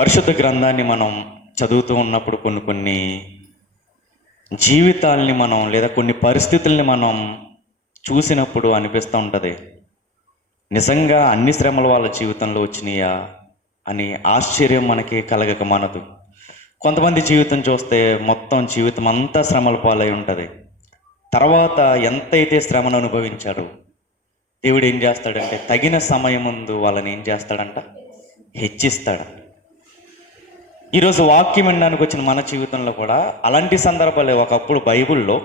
పరిశుద్ధ గ్రంథాన్ని మనం చదువుతూ ఉన్నప్పుడు కొన్ని జీవితాల్ని మనం లేదా కొన్ని పరిస్థితుల్ని మనం చూసినప్పుడు అనిపిస్తూ ఉంటుంది, నిజంగా అన్ని శ్రమలు వాళ్ళ జీవితంలో వచ్చినాయా అని ఆశ్చర్యం మనకి కలగక మానదు. కొంతమంది జీవితం చూస్తే మొత్తం జీవితం అంతా శ్రమల పాలై ఉంటుంది. తర్వాత ఎంతైతే శ్రమను అనుభవించారో దేవుడు ఏం చేస్తాడంటే తగిన సమయం ముందు వాళ్ళని ఏం చేస్తాడంట, హెచ్చిస్తాడు. ఈరోజు వాక్యం వినడానికి వచ్చిన మన జీవితంలో కూడా అలాంటి సందర్భాలే. ఒకప్పుడు బైబిల్లో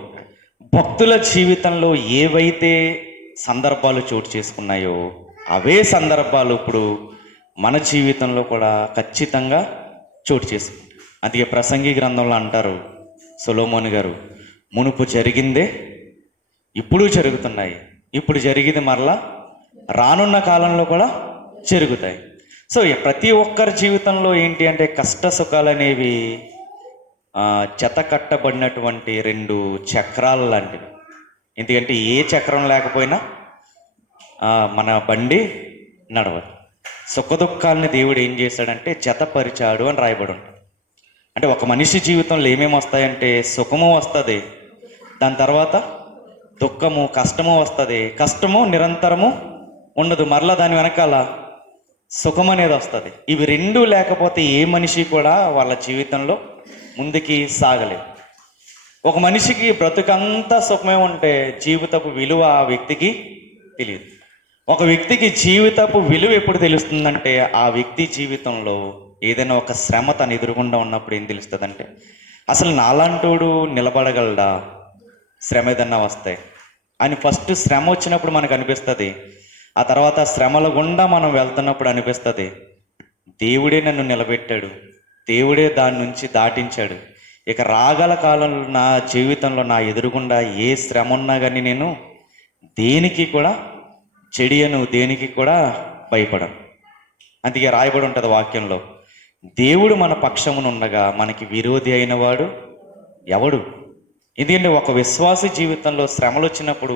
భక్తుల జీవితంలో ఏవైతే సందర్భాలు చోటు చేసుకున్నాయో అవే సందర్భాలు ఇప్పుడు మన జీవితంలో కూడా ఖచ్చితంగా చోటు చేసుకుంటాయి. అందుకే ప్రసంగి గ్రంథంలో అంటారు సొలొమోను గారు, మునుపు జరిగిందే ఇప్పుడు జరుగుతున్నాయి, ఇప్పుడు జరిగింది మరలా రానున్న కాలంలో కూడా జరుగుతాయి. సో ప్రతి ఒక్కరి జీవితంలో ఏంటి అంటే కష్ట సుఖాలు అనేవి చెత కట్టబడినటువంటి రెండు చక్రాలు లాంటివి. ఎందుకంటే ఏ చక్రం లేకపోయినా మన బండి నడవదు. సుఖ దుఃఖాలని దేవుడు ఏం చేశాడంటే జతపరిచాడు అని రాయబడి ఉంటుంది. అంటే ఒక మనిషి జీవితంలో ఏమేమి వస్తాయంటే సుఖము వస్తుంది, దాని తర్వాత దుఃఖము కష్టము వస్తుంది, కష్టము నిరంతరము ఉండదు, మరలా దాని వెనకాల సుఖం అనేది వస్తుంది. ఇవి రెండు లేకపోతే ఏ మనిషి కూడా వాళ్ళ జీవితంలో ముందుకి సాగలేదు. ఒక మనిషికి బ్రతుకంతా సుఖమే ఉంటే జీవితపు విలువ ఆ వ్యక్తికి తెలియదు. ఒక వ్యక్తికి జీవితపు విలువ ఎప్పుడు తెలుస్తుందంటే ఆ వ్యక్తి జీవితంలో ఏదైనా ఒక శ్రమ తను ఎదురుగుండా ఉన్నప్పుడు ఏం తెలుస్తుందంటే అసలు నాలాంటోడు నిలబడగలడా శ్రమ ఏదన్నా వస్తాయి అని. ఫస్ట్ శ్రమ వచ్చినప్పుడు మనకు అనిపిస్తుంది, ఆ తర్వాత శ్రమల గుండా మనం వెళ్తున్నప్పుడు అనిపిస్తుంది దేవుడే నన్ను నిలబెట్టాడు, దేవుడే దాని నుంచి దాటించాడు, ఇక రాగల కాలంలో నా జీవితంలో నా ఎదురుగుండా ఏ శ్రమ ఉన్నా కానీ నేను దేనికి కూడా చెడియను, దేనికి కూడా భయపడను. అందుకే రాయబడి ఉంటుంది వాక్యంలో, దేవుడు మన పక్షమును ఉండగా మనకి విరోధి అయిన వాడు ఎవడు. ఎందుకంటే ఒక విశ్వాసి జీవితంలో శ్రమలు వచ్చినప్పుడు,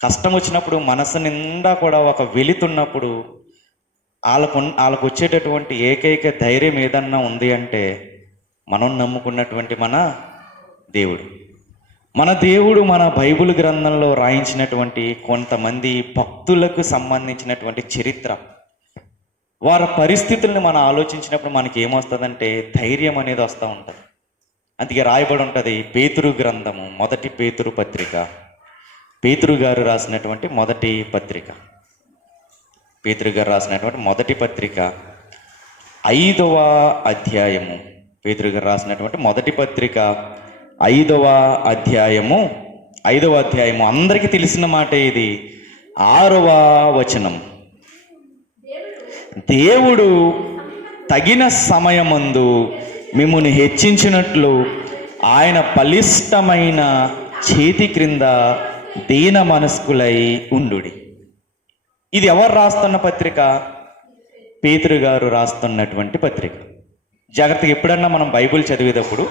కష్టం వచ్చినప్పుడు, మనసు నిండా కూడా ఒక వెలుతున్నప్పుడు వాళ్ళకు వచ్చేటటువంటి ఏకైక ధైర్యం ఏదన్నా ఉంది అంటే మనం నమ్ముకున్నటువంటి మన దేవుడు. మన దేవుడు మన బైబిల్ గ్రంథంలో రాయించినటువంటి కొంతమంది భక్తులకు సంబంధించినటువంటి చరిత్ర, వారి పరిస్థితుల్ని మనం ఆలోచించినప్పుడు మనకి ఏమొస్తుందంటే ధైర్యం అనేది వస్తూ ఉంటుంది. అందుకే రాయబడి ఉంటుంది పేతురు గ్రంథము, మొదటి పేతురు పత్రిక, పేతురు గారు రాసినటువంటి మొదటి పత్రిక, పేతురు గారు రాసినటువంటి మొదటి పత్రిక 5వ అధ్యాయము, పేతురు గారు రాసినటువంటి మొదటి పత్రిక 5వ అధ్యాయము అందరికీ తెలిసిన మాట ఇది, 6వ వచనం. దేవుడు తగిన సమయమందు మిమ్మును హెచ్చించినట్లు ఆయన బలిష్టమైన చేతి క్రింద దీన మనస్కులై ఉండుడి. ఇది ఎవరు రాస్తున్న పత్రిక? పేతురు గారు రాస్తున్నటువంటి పత్రిక. జాగ్రత్తగా ఎప్పుడన్నా మనం బైబిల్ చదివేటప్పుడు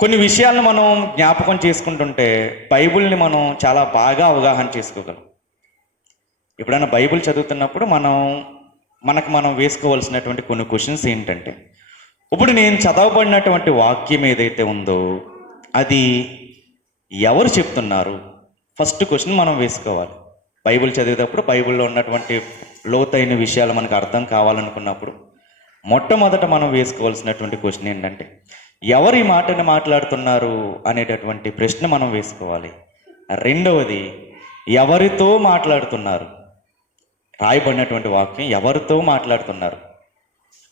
కొన్ని వేషాలను మనం జ్ఞాపకం చేసుకుంటుంటే బైబిల్ని మనం చాలా బాగా అవగాహన చేసుకోగలం. ఎప్పుడన్నా బైబిల్ చదువుతున్నప్పుడు మనకు మనం వేసుకోవాల్సినటువంటి కొన్ని క్వశ్చన్స్ ఏంటంటే, ఇప్పుడు నేను చదవబడినటువంటి వాక్యం ఏదైతే ఉందో అది ఎవరు చెప్తున్నారు? ఫస్ట్ క్వశ్చన్ మనం వేసుకోవాలి. బైబిల్ చదివేటప్పుడు బైబిల్లో ఉన్నటువంటి లోతైన విషయాలు మనకు అర్థం కావాలనుకున్నప్పుడు మొట్టమొదట మనం వేసుకోవాల్సినటువంటి క్వశ్చన్ ఏంటంటే ఎవరు ఈ మాటని మాట్లాడుతున్నారు అనేటటువంటి ప్రశ్న మనం వేసుకోవాలి. రెండవది, ఎవరితో మాట్లాడుతున్నారు? రాయబడినటువంటి వాక్యం ఎవరితో మాట్లాడుతున్నారు?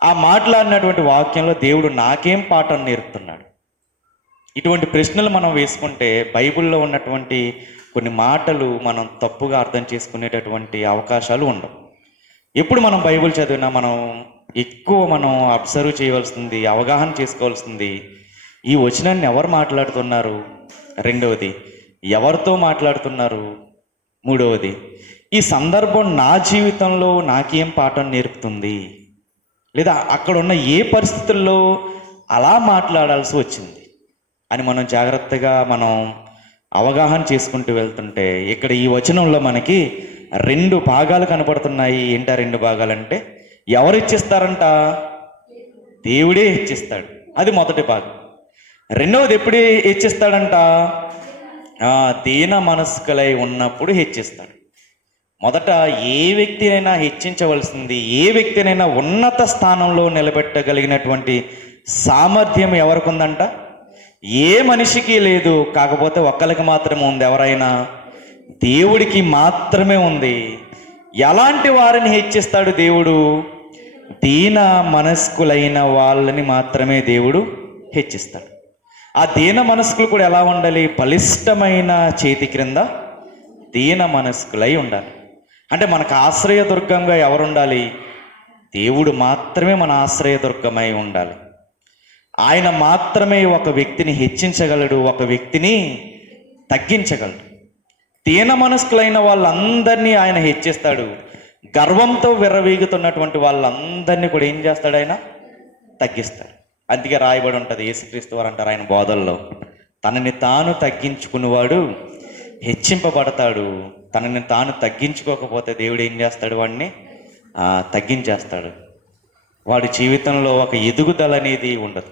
ఆ మాట్లాడినటువంటి వాక్యంలో దేవుడు నాకేం పాఠం నేర్పుతున్నాడు? ఇటువంటి ప్రశ్నలు మనం వేసుకుంటే బైబిల్లో ఉన్నటువంటి కొన్ని మాటలు మనం తప్పుగా అర్థం చేసుకునేటటువంటి అవకాశాలు ఉండవు. ఎప్పుడు మనం బైబిల్ చదివినా మనం ఎక్కువ అబ్జర్వ్ చేయవలసింది, అవగాహన చేసుకోవాల్సింది ఈ వచనాన్ని ఎవరు మాట్లాడుతున్నారు, రెండవది ఎవరితో మాట్లాడుతున్నారు, మూడవది ఈ సందర్భం నా జీవితంలో నాకేం పాఠం నేర్పుతుంది, లేదా అక్కడ ఉన్న ఏ పరిస్థితుల్లో అలా మాట్లాడాల్సి వచ్చింది అని మనం జాగ్రత్తగా అవగాహన చేసుకుంటూ వెళ్తుంటే ఇక్కడ ఈ వచనంలో మనకి 2 భాగాలు కనపడుతున్నాయి. ఏంటా 2 భాగాలంటే ఎవరు ఇచ్చిస్తారంట? దేవుడే హెచ్చిస్తాడు. అది మొదటి భాగం. రెండవది ఎప్పుడు హెచ్చిస్తాడంట? దీన మనస్కులై ఉన్నప్పుడు హెచ్చిస్తాడు. మొదట ఏ వ్యక్తినైనా హెచ్చించవలసింది, ఏ వ్యక్తినైనా ఉన్నత స్థానంలో నిలబెట్టగలిగినటువంటి సామర్థ్యం ఎవరికి ఉందంట? ఏ మనిషికి లేదు. కాకపోతే ఒక్కరికి మాత్రమే ఉంది. ఎవరైనా? దేవుడికి మాత్రమే ఉంది. ఎలాంటి వారిని హెచ్చిస్తాడు దేవుడు? దీన మనస్కులైన వాళ్ళని మాత్రమే దేవుడు హెచ్చిస్తాడు. ఆ దీన మనస్కులు కూడా ఎలా ఉండాలి? బలిష్టమైన చేతి క్రింద దీన మనస్కులై ఉండాలి. అంటే మనకు ఆశ్రయదుర్గంగా ఎవరు ఉండాలి? దేవుడు మాత్రమే మన ఆశ్రయదుర్గమై ఉండాలి. ఆయన మాత్రమే ఒక వ్యక్తిని హెచ్చించగలడు, ఒక వ్యక్తిని తగ్గించగలడు. దీన మనస్కులైన వాళ్ళందరినీ ఆయన హెచ్చిస్తాడు. గర్వంతో విర్రవీగుతున్నటువంటి వాళ్ళందరినీ కూడా ఏం చేస్తాడు? ఆయన తగ్గిస్తాడు. అందుకే రాయబడి ఉంటుంది, యేసుక్రీస్తు వారు అంటారు ఆయన బోధల్లో, తనని తాను తగ్గించుకునేవాడు హెచ్చింపబడతాడు, తనని తాను తగ్గించుకోకపోతే దేవుడు ఏం చేస్తాడు? వాడిని తగ్గించేస్తాడు. వాడి జీవితంలో ఒక ఎదుగుదల అనేది ఉండదు.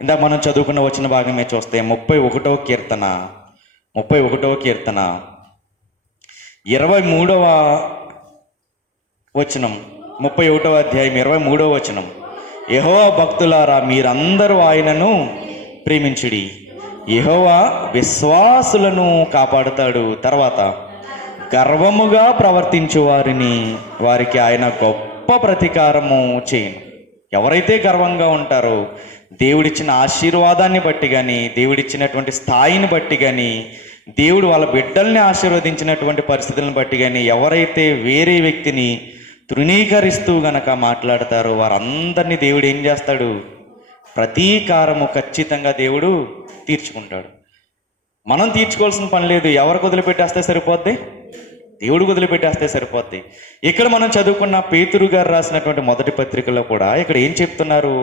ఇందాక మనం చదువుకున్న వచ్చిన భాగమే చూస్తే 31వ కీర్తన 23వ వచనం, 31వ అధ్యాయం 23వ వచనం, యెహోవా భక్తులారా మీరందరూ ఆయనను ప్రేమించుడి, యెహోవా విశ్వాసులను కాపాడుతాడు. తర్వాత గర్వముగా ప్రవర్తించు వారికి ఆయన గొప్ప ప్రతీకారము చేయను. ఎవరైతే గర్వంగా ఉంటారో దేవుడిచ్చిన ఆశీర్వాదాన్ని బట్టి కానీ, దేవుడిచ్చినటువంటి స్థాయిని బట్టి కానీ, దేవుడు వాళ్ళ బిడ్డల్ని ఆశీర్వదించినటువంటి పరిస్థితులను బట్టి కానీ ఎవరైతే వేరే వ్యక్తిని తృణీకరిస్తూ గనక మాట్లాడతారో వారందరినీ దేవుడు ఏం చేస్తాడు? ప్రతీకారము ఖచ్చితంగా దేవుడు తీర్చుకుంటాడు. మనం తీర్చుకోవాల్సిన పని లేదు. ఎవరికి వదిలిపెట్టేస్తే సరిపోద్ది? దేవుడికి వదిలిపెట్టేస్తే సరిపోద్ది. ఇక్కడ మనం చదువుకున్న పేతురు గారు రాసినటువంటి మొదటి పత్రికలో కూడా ఇక్కడ ఏం చెప్తున్నారు?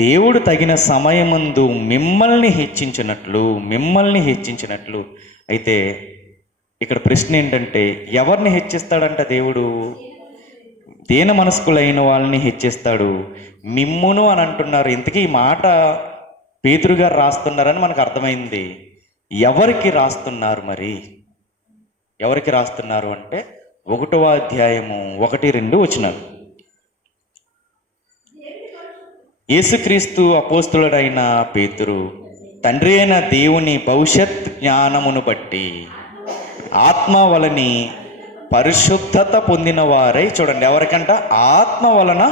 దేవుడు తగిన సమయమందు మిమ్మల్ని హెచ్చించినట్లు. అయితే ఇక్కడ ప్రశ్న ఏంటంటే, ఎవరిని హెచ్చిస్తాడంట దేవుడు? దీన మనస్కులైన వాళ్ళని హెచ్చిస్తాడు. మిమ్మును అని అంటున్నారు. ఇంతకీ ఈ మాట పేతురు గారు రాస్తున్నారని మనకు అర్థమైంది. ఎవరికి రాస్తున్నారు మరి? ఎవరికి రాస్తున్నారు అంటే 1వ అధ్యాయము 1-2 వచనాలు. యేసుక్రీస్తు అపోస్తులుడైన పేతురు తండ్రి అయిన దేవుని భవిష్యత్ జ్ఞానమును బట్టి ఆత్మ వలని పరిశుద్ధత పొందిన వారై, చూడండి ఎవరికంట? ఆత్మ వలన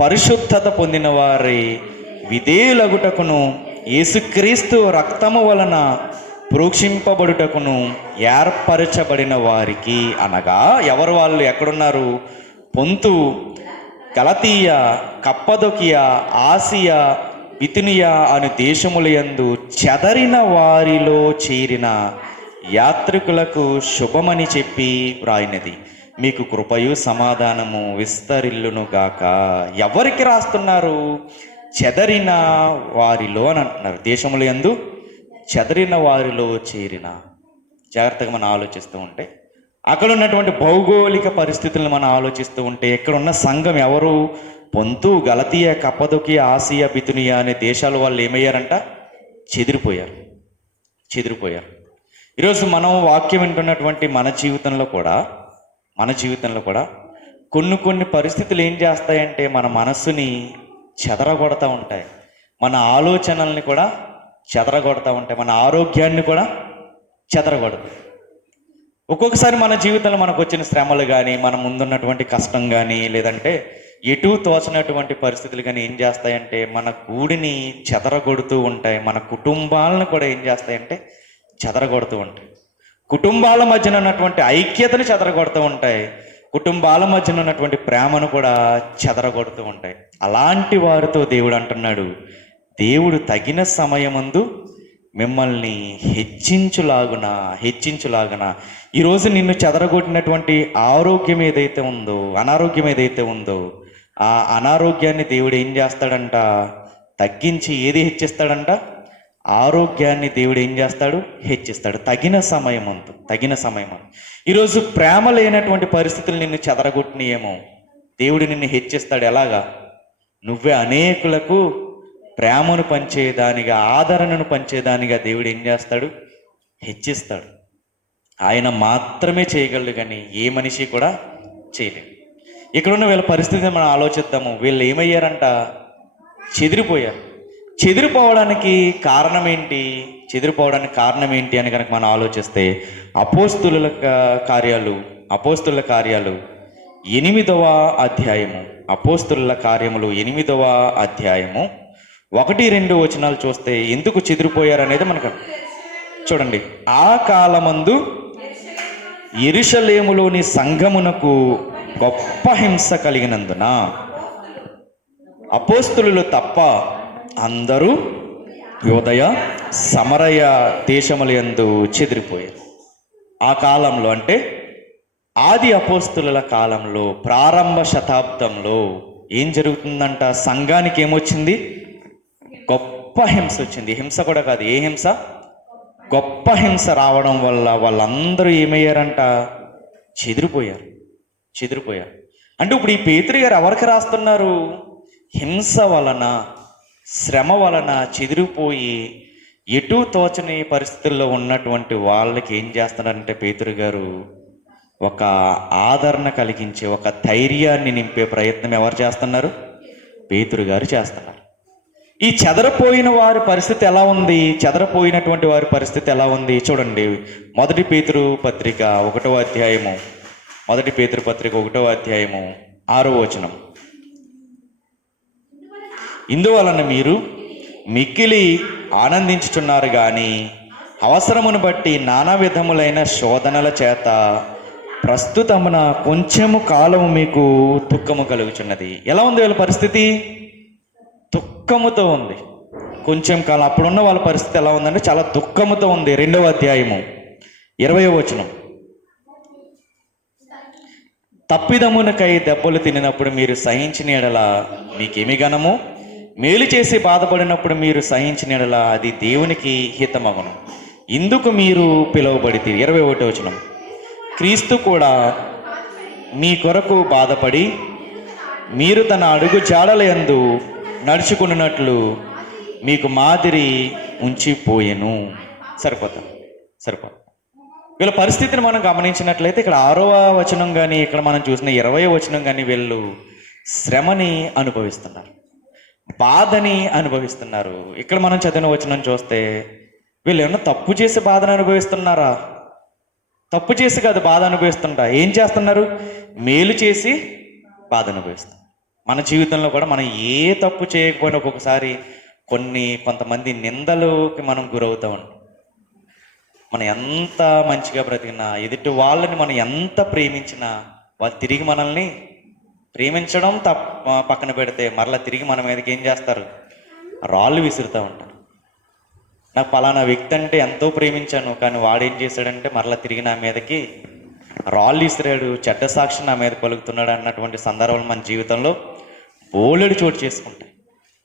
పరిశుద్ధత పొందిన వారై విధేయులగుటకును యేసుక్రీస్తు రక్తము వలన ప్రోక్షింపబడుటకును ఏర్పరచబడిన వారికి, అనగా ఎవరు వాళ్ళు? ఎక్కడున్నారు? పొంతు, గలతీయ, కప్పదొకియ, ఆసియా, బితునియా అను దేశములయందు చెదరిన వారిలో చేరిన యాత్రికులకు శుభమని చెప్పి వ్రాయినది. మీకు కృపయు సమాధానము విస్తరిల్లును గాక. ఎవరికి రాస్తున్నారు? చెదరిన వారిలో అని అంటున్నారు. దేశములయందు చెదరిన వారిలో చేరిన. జాగ్రత్తగా మనం ఆలోచిస్తూ ఉంటే, అక్కడ ఉన్నటువంటి భౌగోళిక పరిస్థితులను మనం ఆలోచిస్తూ ఉంటే, ఇక్కడ ఉన్న సంఘం ఎవరు? పొంతు, గలతీయ, కప్పదొకియ, ఆసియా, బితునియా అనే దేశాల వాళ్ళు ఏమయ్యారంట? చెదిరిపోయారు. ఈరోజు మనం వాక్యం వింటున్నటువంటి మన జీవితంలో కూడా కొన్ని పరిస్థితులు ఏం చేస్తాయంటే మన మనస్సుని చెదరగొడతా ఉంటాయి, మన ఆలోచనల్ని కూడా చెదరగొడతా ఉంటాయి, మన ఆరోగ్యాన్ని కూడా చెదరగొడతాయి. ఒక్కొక్కసారి మన జీవితంలో మనకు వచ్చిన శ్రమలు కానీ, మన ముందున్నటువంటి కష్టం కానీ, లేదంటే ఎటు తోచినటువంటి పరిస్థితులు కానీ ఏం చేస్తాయంటే మన గూడిని చెదరగొడుతూ ఉంటాయి. మన కుటుంబాలను కూడా ఏం చేస్తాయంటే చెదరగొడుతూ ఉంటాయి. కుటుంబాల మధ్యన ఉన్నటువంటి ఐక్యతను చెదరగొడుతూ ఉంటాయి. కుటుంబాల మధ్యన ఉన్నటువంటి ప్రేమను కూడా చెదరగొడుతూ ఉంటాయి. అలాంటి వారితో దేవుడు అంటున్నాడు, దేవుడు తగిన సమయమందు మిమ్మల్ని హెచ్చించులాగున ఈరోజు నిన్ను చెదరగొట్టినటువంటి అనారోగ్యం ఏదైతే ఉందో ఆ అనారోగ్యాన్ని దేవుడు ఏం చేస్తాడంట? తగ్గించి ఏది హెచ్చిస్తాడంట? ఆరోగ్యాన్ని దేవుడు ఏం చేస్తాడు? హెచ్చిస్తాడు. తగిన సమయమందు. ఈరోజు ప్రేమ లేనటువంటి పరిస్థితులు నిన్ను చెదరగొట్టినాయేమో, దేవుడు నిన్ను హెచ్చిస్తాడు. ఎలాగా? నువ్వే అనేకులకు ప్రేమను పంచేదానిగా, ఆదరణను పంచేదానిగా దేవుడు ఏం చేస్తాడు? హెచ్చిస్తాడు. ఆయన మాత్రమే చేయగలడు, కానీ ఏ మనిషి కూడా చేయలేడు. ఇక్కడున్న వీళ్ళ పరిస్థితిని మనం ఆలోచిద్దాము. వీళ్ళు ఏమయ్యారంట? చెదిరిపోయారు. చెదిరిపోవడానికి కారణం ఏంటి? చెదిరిపోవడానికి కారణం ఏంటి అని కనుక మనం ఆలోచిస్తే అపోస్తుల కార్యాలు 8వ అధ్యాయము, అపోస్తుల కార్యములు 8వ అధ్యాయము 1-2 వచనాలు చూస్తే ఎందుకు చెదిరిపోయారు అనేది మనకు చూడండి. ఆ కాలమందు యెరూషలేములోని సంఘమునకు గొప్ప హింస కలిగినందున అపోస్తులు తప్ప అందరూ యూదయ సమరయ దేశములందు చెదిరిపోయారు. ఆ కాలంలో అంటే ఆది అపోస్తుల కాలంలో, ప్రారంభ శతాబ్దంలో ఏం జరుగుతుందంట? సంఘానికి ఏమొచ్చింది? గొప్ప హింస వచ్చింది. హింస కూడా కాదు, ఏ హింస? గొప్ప హింస రావడం వల్ల వాళ్ళందరూ ఏమయ్యారంట? చెదిరిపోయారు. అంటే ఇప్పుడు ఈ పేతురు గారు ఎవరికి రాస్తున్నారు? హింస వలన, శ్రమ వలన చెదిరిపోయి ఎటూ తోచని పరిస్థితుల్లో ఉన్నటువంటి వాళ్ళకి ఏం చేస్తున్నారంటే పేతురు గారు ఒక ఆదరణ కలిగించే, ఒక ధైర్యాన్ని నింపే ప్రయత్నం ఎవరు చేస్తున్నారు? పేతురు గారు చేస్తున్నారు. ఈ చెదరపోయిన వారి పరిస్థితి ఎలా ఉంది? చెదరపోయినటువంటి వారి పరిస్థితి ఎలా ఉంది చూడండి. 1 పేతురు పత్రిక 1వ అధ్యాయము, 1 పేతురు పత్రిక 1వ అధ్యాయము 6వ వచనం. ఇందువలన మీరు మిక్కిలి ఆనందించుచున్నారు గాని అవసరమును బట్టి నానా విధములైన శోధనల చేత ప్రస్తుతమున కొంచెము కాలము మీకు దుఃఖము కలుగుచున్నది. ఎలా ఉంది వీళ్ళ పరిస్థితి? దుఃఖముతో ఉంది. కొంచెం కాలం. అప్పుడున్న వాళ్ళ పరిస్థితి ఎలా ఉందంటే చాలా దుఃఖముతో ఉంది. 2వ అధ్యాయము 20వ వచనం. తప్పిదమునకై దెబ్బలు తినినప్పుడు మీరు సహించిన ఎడల మీకేమి ఘనము? మేలు చేసి బాధపడినప్పుడు మీరు సహించిన ఎడల అది దేవునికి హితమగును. ఇందుకు మీరు పిలువబడితే. 21వ వచనం. క్రీస్తు కూడా మీ కొరకు బాధపడి మీరు తన అడుగు జాడల యందు నడుచుకున్నట్లు మీకు మాదిరి ఉంచిపోయెను. సరిపోతుంది. వీళ్ళ పరిస్థితిని మనం గమనించినట్లయితే ఇక్కడ 6వ వచనం కానీ, ఇక్కడ మనం చూసిన 20వ వచనం కానీ, వీళ్ళు శ్రమని అనుభవిస్తున్నారు, బాధని అనుభవిస్తున్నారు. ఇక్కడ మనం చదివిన వచనం చూస్తే వీళ్ళు ఏమన్నా తప్పు చేసి బాధను అనుభవిస్తున్నారా? తప్పు చేసి కాదు బాధ అనుభవిస్తుంటా. ఏం చేస్తున్నారు? మేలు చేసి బాధ అనుభవిస్తున్నారు. మన జీవితంలో కూడా మనం ఏ తప్పు చేయకపోయినా ఒక్కొక్కసారి కొంతమంది నిందలకి మనం గురవుతూ ఉంటాం. మనం ఎంత మంచిగా బ్రతికినా, ఎదుటి వాళ్ళని మనం ఎంత ప్రేమించినా వాళ్ళు తిరిగి మనల్ని ప్రేమించడం పక్కన పెడితే మరలా తిరిగి మన మీదకి ఏం చేస్తారు? రాళ్ళు విసురుతూ ఉంటారు. నాకు పలానా వ్యక్తి అంటే ఎంతో ప్రేమించాను, కానీ వాడేం చేశాడంటే మరలా తిరిగి నా మీదకి రాళ్ళు విసిరాడు, చెడ్డ సాక్షి నా మీద పలుకుతున్నాడు అన్నటువంటి సందర్భాలు మన జీవితంలో బోలెడు చోటు చేసుకుంటాయి.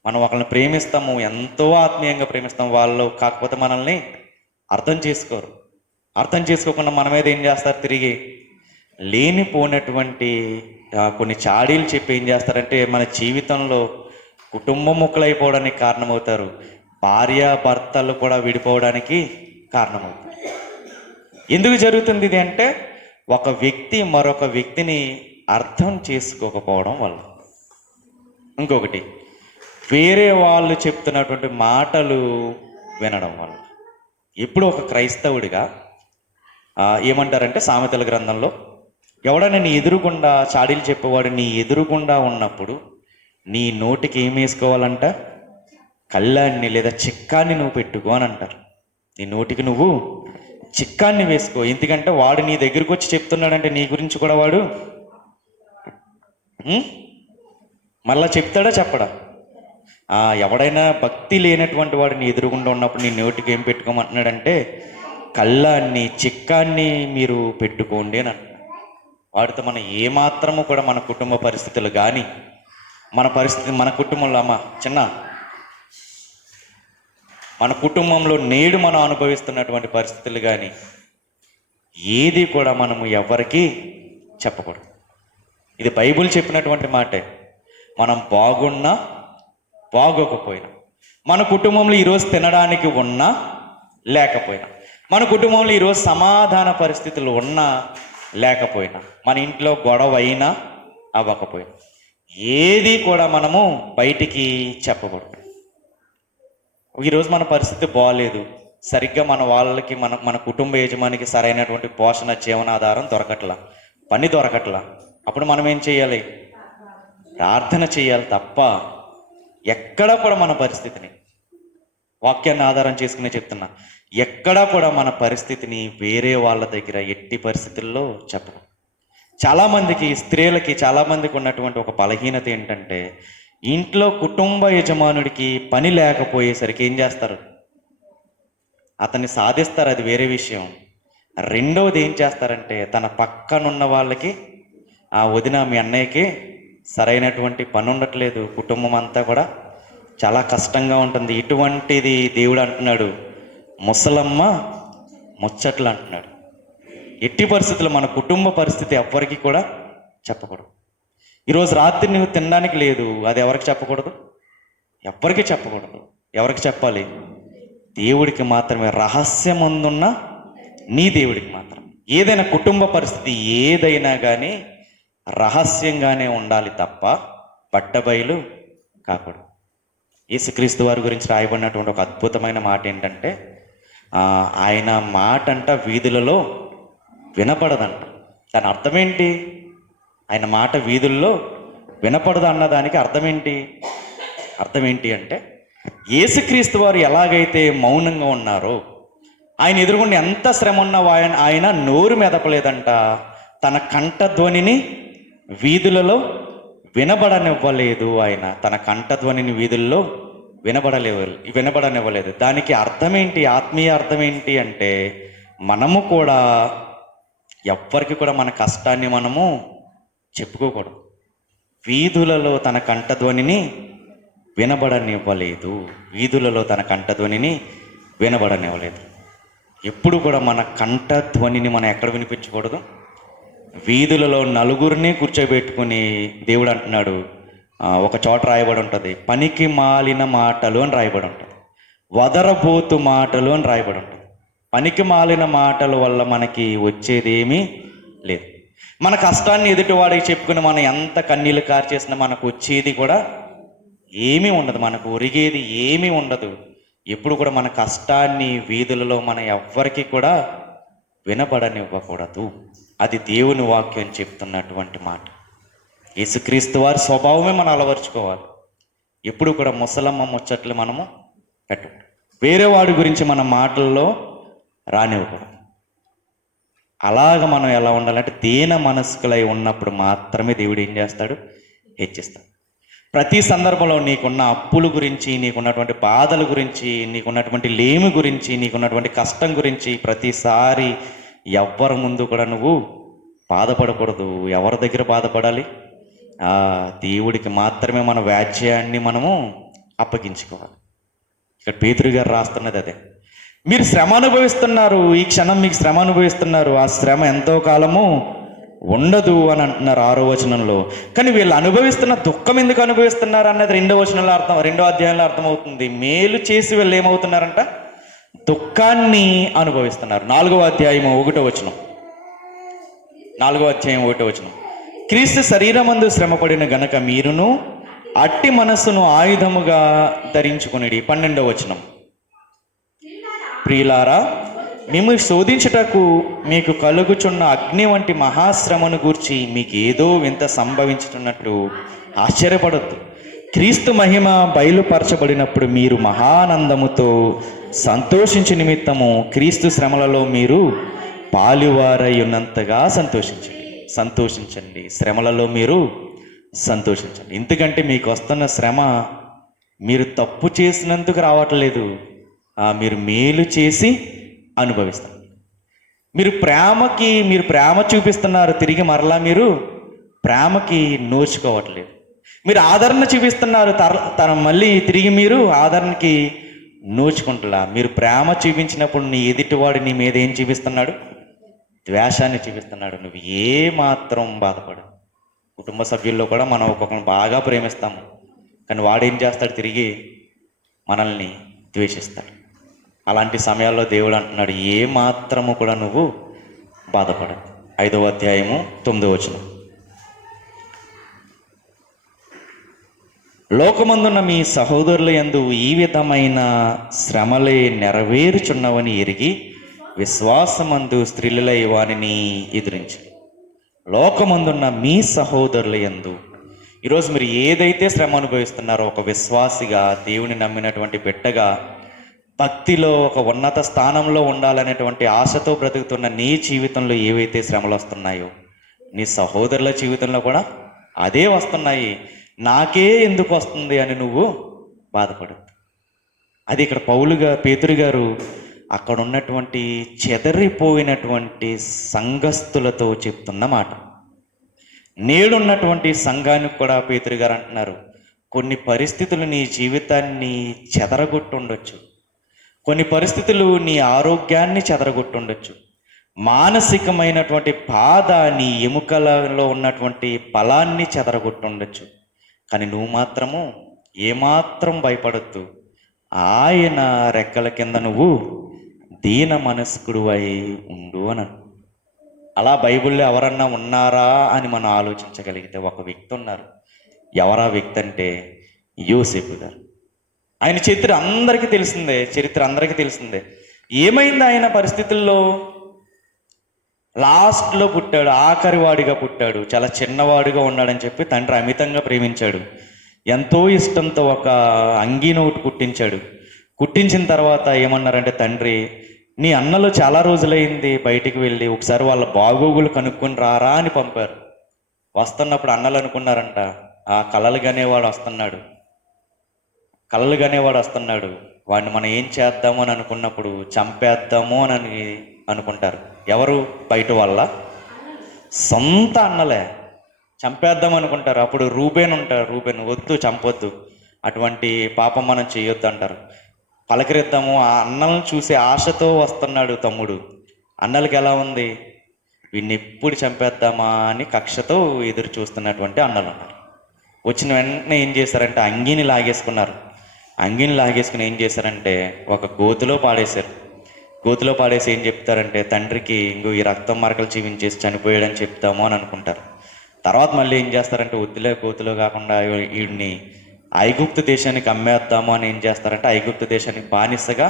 మనం ఒకరిని ప్రేమిస్తాము, ఎంతో ఆత్మీయంగా ప్రేమిస్తాం, వాళ్ళు కాకపోతే మనల్ని అర్థం చేసుకోరు. అర్థం చేసుకోకుండా మన మీద ఏం చేస్తారు? తిరిగి లేనిపోయినటువంటి కొన్ని చాడీలు చెప్పి ఏం చేస్తారంటే మన జీవితంలో కుటుంబం ముక్కలైపోవడానికి కారణమవుతారు. భార్యాభర్తలు కూడా విడిపోవడానికి కారణమవుతారు. ఎందుకు జరుగుతుంది ఇది అంటే ఒక వ్యక్తి మరొక వ్యక్తిని అర్థం చేసుకోకపోవడం వల్ల. ఇంకొకటి వేరే వాళ్ళు చెప్తున్నటువంటి మాటలు వినడం వల్ల. ఎప్పుడు ఒక క్రైస్తవుడిగా ఏమంటారంటే సామెతల గ్రంథంలో ఎవడైనా నీ ఎదురుగుండా చాడీలు చెప్పేవాడు నీ ఎదురుగుండా ఉన్నప్పుడు నీ నోటికి ఏం వేసుకోవాలంట? కళ్ళాన్ని లేదా చిక్కాన్ని నువ్వు పెట్టుకో అని అంటారు. నీ నోటికి నువ్వు చిక్కాన్ని వేసుకో. ఎందుకంటే వాడు నీ దగ్గరికి వచ్చి చెప్తున్నాడంటే నీ గురించి కూడా వాడు మళ్ళా చెప్తాడా చెప్పడా? ఎవడైనా భక్తి లేనటువంటి వాడు నీ ఎదురుగుండా ఉన్నప్పుడు నీ నోటికి ఏం పెట్టుకోమంటున్నాడంటే కళ్ళాన్ని చిక్కాన్ని మీరు పెట్టుకోండి అని అంటున్నాడు. వాడితో మనం ఏమాత్రము కూడా మన కుటుంబ పరిస్థితులు కానీ మన కుటుంబంలో మన కుటుంబంలో నేడు మనం అనుభవిస్తున్నటువంటి పరిస్థితులు కానీ ఏది కూడా మనము ఎవరికి చెప్పకూడదు. ఇది బైబిల్ చెప్పినటువంటి మాటే. మనం బాగున్నా బాగోకపోయినా, మన కుటుంబంలో ఈరోజు తినడానికి ఉన్నా లేకపోయినా, మన కుటుంబంలో ఈరోజు సమాధాన పరిస్థితులు ఉన్నా లేకపోయినా, మన ఇంట్లో గొడవ అయినా అవ్వకపోయినా, ఏది కూడా మనము బయటికి చెప్పకూడదు. ఈరోజు మన పరిస్థితి బాగాలేదు, సరిగ్గా మన వాళ్ళకి మన కుటుంబ యజమానికి సరైనటువంటి పోషణ జీవనాధారం దొరకట్లా, పని దొరకట్లా, అప్పుడు మనం ఏం చేయాలి? ప్రార్థన చేయాలి తప్ప ఎక్కడా కూడా మన పరిస్థితిని, వాక్యాన్ని ఆధారం చేసుకునే చెప్తున్నా, ఎక్కడా కూడా మన పరిస్థితిని వేరే వాళ్ళ దగ్గర ఎట్టి పరిస్థితుల్లో చెప్పరు. చాలామందికి, స్త్రీలకి చాలామందికి ఉన్నటువంటి ఒక బలహీనత ఏంటంటే, ఇంట్లో కుటుంబ యజమానుడికి పని లేకపోయేసరికి ఏం చేస్తారు? అతన్ని సాధిస్తారు, అది వేరే విషయం. రెండవది ఏం చేస్తారంటే, తన పక్కనున్న వాళ్ళకి, ఆ వదిన మీ అన్నయ్యకి సరైనటువంటి పని ఉండట్లేదు, కుటుంబం అంతా కూడా చాలా కష్టంగా ఉంటుంది, ఇటువంటిది దేవుడు అంటున్నాడు ముసలమ్మ ముచ్చట్లు అంటున్నాడు. ఎట్టి పరిస్థితుల్లో మన కుటుంబ పరిస్థితి ఎవ్వరికి కూడా చెప్పకూడదు. ఈరోజు రాత్రి నువ్వు తినడానికి లేదు, అది ఎవరికి చెప్పకూడదు? ఎవ్వరికి చెప్పకూడదు. ఎవరికి చెప్పాలి? దేవుడికి మాత్రమే, రహస్యమందున్న నీ దేవుడికి మాత్రం. ఏదైనా కుటుంబ పరిస్థితి ఏదైనా కానీ రహస్యంగానే ఉండాలి తప్ప బట్టబయలు కాకూడదు. యేసుక్రీస్తు వారి గురించి రాయబడినటువంటి ఒక అద్భుతమైన మాట ఏంటంటే, ఆయన మాట అంట వీధులలో వినపడదంట. దాని అర్థం ఏంటి? ఆయన మాట వీధుల్లో వినపడదు అన్నదానికి అర్థం ఏంటి? అర్థం ఏంటి అంటే, యేసుక్రీస్తు వారు ఎలాగైతే మౌనంగా ఉన్నారో, ఆయన ఎదురుగుండి ఎంత శ్రమ ఉన్నా ఆయన నోరు మెదపలేదంట, తన కంఠధ్వనిని వీధులలో వినబడనివ్వలేదు. ఆయన తన కంఠధ్వనిని వీధుల్లో వినబడనివ్వలేదు. దానికి అర్థం ఏంటి? ఆత్మీయ అర్థం ఏంటి అంటే, మనము కూడా ఎవ్వరికి కూడా మన కష్టాన్ని మనము చెప్పుకోకూడదు. వీధులలో తన కంఠధ్వనిని వినబడనివ్వలేదు, వీధులలో తన కంఠధ్వనిని వినబడనివ్వలేదు. ఎప్పుడు కూడా మన కంఠధ్వనిని మనం ఎక్కడ వినిపించకూడదు? వీధులలో నలుగురిని కూర్చోబెట్టుకుని దేవుడు అంటున్నాడు, ఒక చోట రాయబడి ఉంటుంది, పనికి మాలిన మాటలు అని రాయబడి ఉంటుంది, వదరబోతు మాటలు అని రాయబడి ఉంటుంది. పనికి మాలిన మాటల వల్ల మనకి వచ్చేదేమీ లేదు. మన కష్టాన్ని ఎదుటివాడికి చెప్పుకుని మనం ఎంత కన్నీళ్ళు కార్చేసినా మనకు వచ్చేది కూడా ఏమీ ఉండదు, మనకు ఒరిగేది ఏమీ ఉండదు. ఎప్పుడు కూడా మన కష్టాన్ని వీధులలో మనం ఎవ్వరికి కూడా వినబడనివ్వకూడదు. అది దేవుని వాక్యం చెప్తున్నటువంటి మాట. యేసుక్రీస్తు వారి స్వభావమే మనం అలవరుచుకోవాలి. ఎప్పుడు కూడా ముసలమ్మ ముచ్చట్లు మనము పెట్టు, వేరే వాడి గురించి మన మాటల్లో రానివ్వకూడదు. అలాగ మనం ఎలా ఉండాలంటే, దీన మనస్కులై ఉన్నప్పుడు మాత్రమే దేవుడు ఏం చేస్తాడు? హెచ్చిస్తాడు. ప్రతి సందర్భంలో నీకున్న అప్పుల గురించి, నీకున్నటువంటి బాధల గురించి, నీకున్నటువంటి లేమి గురించి, నీకున్నటువంటి కష్టం గురించి ప్రతిసారి ఎవ్వరి ముందు కూడా నువ్వు బాధపడకూడదు. ఎవరి దగ్గర బాధపడాలి? దేవుడికి మాత్రమే మన వ్యాజ్యాన్ని మనము అప్పగించుకోవాలి. ఇక్కడ పేతురు గారు రాస్తున్నది అదే. మీరు శ్రమ అనుభవిస్తున్నారు, ఈ క్షణం మీకు శ్రమ అనుభవిస్తున్నారు, ఆ శ్రమ ఎంతో కాలము ఉండదు అని అంటున్నారు 6వ వచనంలో. కానీ వీళ్ళు అనుభవిస్తున్న దుఃఖం ఎందుకు అనుభవిస్తున్నారు అన్నది 2వ వచనంలో అర్థం, 2వ అధ్యాయంలో అర్థమవుతుంది. మేలు చేసి వీళ్ళు ఏమవుతున్నారంట? దుఃఖాన్ని అనుభవిస్తున్నారు. 4వ అధ్యాయం 1వ వచనం, 4వ అధ్యాయం 1వ వచనం, క్రీస్తు శరీరమందు శ్రమపడిన గనక మీరును అట్టి మనస్సును ఆయుధముగా ధరించుకునేది. 12వ వచనం, ప్రియులారా మేము శోధించుటకు మీకు కలుగుచున్న అగ్ని వంటి మహాశ్రమను గూర్చి మీకు ఏదో వింత సంభవించుతున్నట్లు ఆశ్చర్యపడొద్దు. క్రీస్తు మహిమ బయలుపరచబడినప్పుడు మీరు మహానందముతో సంతోషించు నిమిత్తము క్రీస్తు శ్రమలలో మీరు పాలువారై ఉన్నంతగా సంతోషించండి. శ్రమలలో మీరు సంతోషించండి. ఎందుకంటే మీకు వస్తున్న శ్రమ మీరు తప్పు చేసినందుకు రావట్లేదు, మీరు మేలు చేసి అనుభవిస్తారు. మీరు ప్రేమ చూపిస్తున్నారు, తిరిగి మరలా మీరు ప్రేమకి నోచుకోవట్లేదు. మీరు ఆదరణ చూపిస్తున్నారు, మళ్ళీ తిరిగి మీరు ఆదరణకి నోచుకుంటున్నా. మీరు ప్రేమ చూపించినప్పుడు నీ ఎదుటివాడు నీ మీద ఏం చూపిస్తున్నాడు? ద్వేషాన్ని చూపిస్తున్నాడు. నువ్వు ఏ మాత్రం బాధపడు, కుటుంబ సభ్యుల్లో కూడా మనం ఒక్కొక్కరిని బాగా ప్రేమిస్తాము, కానీ వాడేం చేస్తాడు, తిరిగి మనల్ని ద్వేషిస్తాడు. అలాంటి సమయాల్లో దేవుడు అంటున్నాడు, ఏ మాత్రము కూడా నువ్వు బాధపడదు. 5వ అధ్యాయము 9వ వచనం. లోకమందున్న మీ సహోదరుల యందు ఈ విధమైన శ్రమలే నెరవేరుచున్నవని ఎరిగి విశ్వాసమందు స్త్రీలై వారిని ఎదిరించు. లోకమందున్న మీ సహోదరుల యందు, ఈరోజు మీరు ఏదైతే శ్రమ అనుభవిస్తున్నారో, ఒక విశ్వాసిగా, దేవుని నమ్మినటువంటి బిడ్డగా, భక్తిలో ఒక ఉన్నత స్థానంలో ఉండాలనేటువంటి ఆశతో బ్రతుకుతున్న నీ జీవితంలో ఏవైతే శ్రమలు వస్తున్నాయో, నీ సహోదరుల జీవితంలో కూడా అదే వస్తున్నాయి. నాకే ఎందుకు వస్తుంది అని నువ్వు బాధపడద్దు. అది ఇక్కడ పేతురు గారు అక్కడ ఉన్నటువంటి చెదరిపోయినటువంటి సంఘస్థులతో చెప్తున్న మాట. నేడున్నటువంటి సంఘానికి కూడా పేతురు గారు అంటున్నారు, కొన్ని పరిస్థితులు నీ జీవితాన్ని చెదరగొట్టుండొచ్చు, కొన్ని పరిస్థితులు నీ ఆరోగ్యాన్ని చెదరగొట్టుండొచ్చు, మానసికమైనటువంటి బాధ నీ ఎముకలలో ఉన్నటువంటి బలాన్ని చెదరగొట్టుండొచ్చు, కానీ నువ్వు మాత్రము ఏమాత్రం భయపడద్దు. ఆయన రెక్కల కింద నువ్వు దీన మనస్కుడు అయి ఉండు అని. అలా బైబిల్లో ఎవరన్నా ఉన్నారా అని మనం ఆలోచించగలిగితే ఒక వ్యక్తి ఉన్నారు. ఎవరా వ్యక్తి అంటే యోసేపు గారు. ఆయన చరిత్ర అందరికీ తెలిసిందే. ఏమైంది ఆయన పరిస్థితుల్లో? లాస్ట్లో పుట్టాడు, ఆఖరి వాడిగా పుట్టాడు, చాలా చిన్నవాడిగా ఉన్నాడని చెప్పి తండ్రి అమితంగా ప్రేమించాడు. ఎంతో ఇష్టంతో ఒక అంగీని ఒకటి కుట్టించాడు. కుట్టించిన తర్వాత ఏమన్నారంటే, తండ్రి నీ అన్నలు చాలా రోజులైంది బయటికి వెళ్ళి, ఒకసారి వాళ్ళ బాగోగులు కనుక్కొని రారా అని పంపారు. వస్తున్నప్పుడు అన్నలు అనుకున్నారంట, ఆ కలలు గనేవాడు వస్తున్నాడు, వాడిని మనం ఏం చేద్దాము అని అనుకున్నప్పుడు చంపేద్దాము అని అనుకుంటారు. ఎవరు? బయట వాళ్ళ సొంత అన్నలే చంపేద్దాం అనుకుంటారు. అప్పుడు రూబేన్ ఉంటారు, రూబేన్ వద్దు, చంపొద్దు, అటువంటి పాపం మనం చేయొద్దు అంటారు. పలకరిద్దాము, ఆ అన్నలను చూసే ఆశతో వస్తున్నాడు తమ్ముడు. అన్నలకి ఎలా ఉంది? వీడిని ఎప్పుడు చంపేద్దామా అని కక్షతో ఎదురు చూస్తున్నటువంటి అన్నలు ఉన్నారు. వచ్చిన వెంటనే ఏం చేశారంటే అంగీని లాగేసుకున్నారు. అంగీని లాగేసుకుని ఏం చేశారంటే ఒక గోతులో పాడేసి ఏం చెప్తారంటే, తండ్రికి ఇంకో ఈ రక్తం మరకలు చీవించేసి చనిపోయాడని చెప్తాము అని అనుకుంటారు. తర్వాత మళ్ళీ ఏం చేస్తారంటే వద్దులే, గోతులో కాకుండా వీడిని ఐగుప్తు దేశానికి అమ్మేద్దాము అని ఏం చేస్తారంటే ఐగుప్తు దేశానికి బానిసగా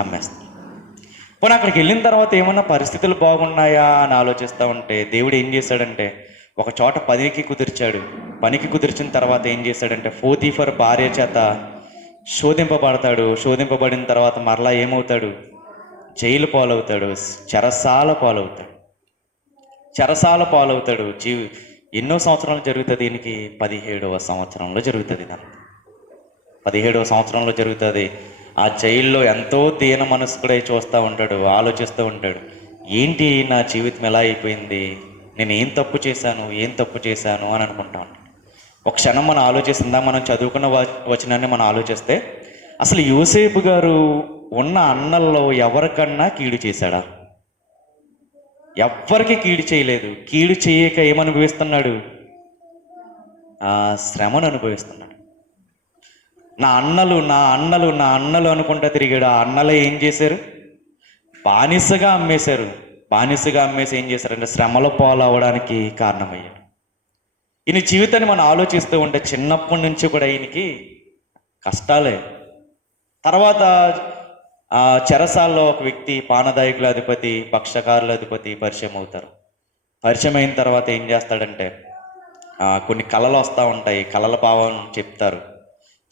అమ్మేస్తారు. పోనీ అక్కడికి వెళ్ళిన తర్వాత ఏమన్నా పరిస్థితులు బాగున్నాయా అని ఆలోచిస్తూ ఉంటే దేవుడు ఏం చేశాడంటే ఒక చోట పనికి కుదిర్చిన తర్వాత ఏం చేశాడంటే పోతీఫర్ భార్య చేత శోధింపబడిన తర్వాత మరలా ఏమవుతాడు? జైలు పాలవుతాడు, చెరసాల పాలవుతాడు. ఎన్నో సంవత్సరాలు జరుగుతుంది దీనికి? 17వ సంవత్సరంలో జరుగుతుంది. 17వ సంవత్సరంలో జరుగుతుంది. ఆ జైల్లో ఎంతో దీన మనస్కుడై చూస్తూ ఉంటాడు, ఆలోచిస్తూ ఉంటాడు, ఏంటి నా జీవితం ఎలా అయిపోయింది, నేను ఏం తప్పు చేశాను అని అనుకుంటా ఉంటాడు. ఒక క్షణం మనం ఆలోచిస్తుందా, మనం చదువుకున్న వచనాన్ని మనం ఆలోచిస్తే అసలు యోసేపు గారు ఉన్న అన్నల్లో ఎవరికన్నా కీడు చేశాడా? ఎవ్వరికి కీడు చేయలేదు. కీడు చేయక ఏమనుభవిస్తున్నాడు? ఆ శ్రమను అనుభవిస్తున్నాడు. నా అన్నలు అనుకుంటా తిరిగాడు. ఆ అన్నలే ఏం చేశారు? బానిసగా అమ్మేసి ఏం చేశారంటే శ్రమల పాలవడానికి కారణమయ్యాడు. ఈయన జీవితాన్ని మనం ఆలోచిస్తూ ఉంటే చిన్నప్పటి నుంచి కూడా ఈయనకి కష్టాలే. తర్వాత ఆ చెరసాల్లో ఒక వ్యక్తి, పానదాయకుల అధిపతి, పక్షకారుల అధిపతి పరిచయం అవుతారు. పరిచయం అయిన తర్వాత ఏం చేస్తాడంటే కొన్ని కళలు వస్తూ ఉంటాయి, కళల భావం చెప్తారు.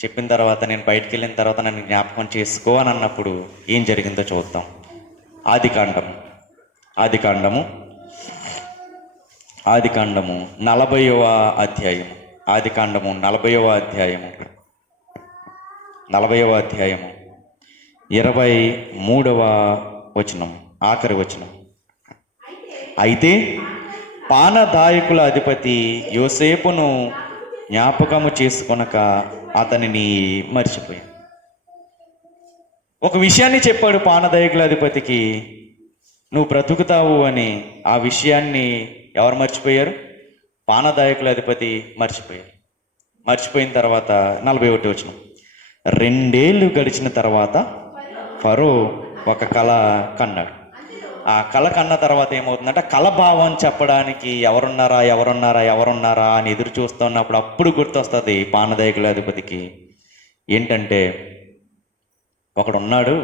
చెప్పిన తర్వాత నేను బయటికి వెళ్ళిన తర్వాత నన్ను జ్ఞాపకం చేసుకో అని అన్నప్పుడు ఏం జరిగిందో చూద్దాం. ఆదికాండము 40వ అధ్యాయము. ఆదికాండము 40వ అధ్యాయము 23వ వచనం, ఆఖరి వచనం. అయితే పానదాయకుల అధిపతి యోసేపును జ్ఞాపకము చేసుకొనక అతనిని మర్చిపోయాడు. ఒక విషయాన్ని చెప్పాడు పానదాయకుల అధిపతికి, నువ్వు బ్రతుకుతావు అని. ఆ విషయాన్ని ఎవరు మర్చిపోయారు? పానదాయకుల అధిపతి మర్చిపోయిన తర్వాత 41 వచనం. 2 ఏళ్ళు గడిచిన తర్వాత ఫరో ఒక కళ కన్నాడు. ఆ కళ కన్న తర్వాత ఏమవుతుందంటే కళ భావం చెప్పడానికి ఎవరున్నారా అని ఎదురు చూస్తున్నప్పుడు అప్పుడు గుర్తొస్తుంది పానదాయకుల అధిపతికి. ఏంటంటే ఒకడున్నాడు,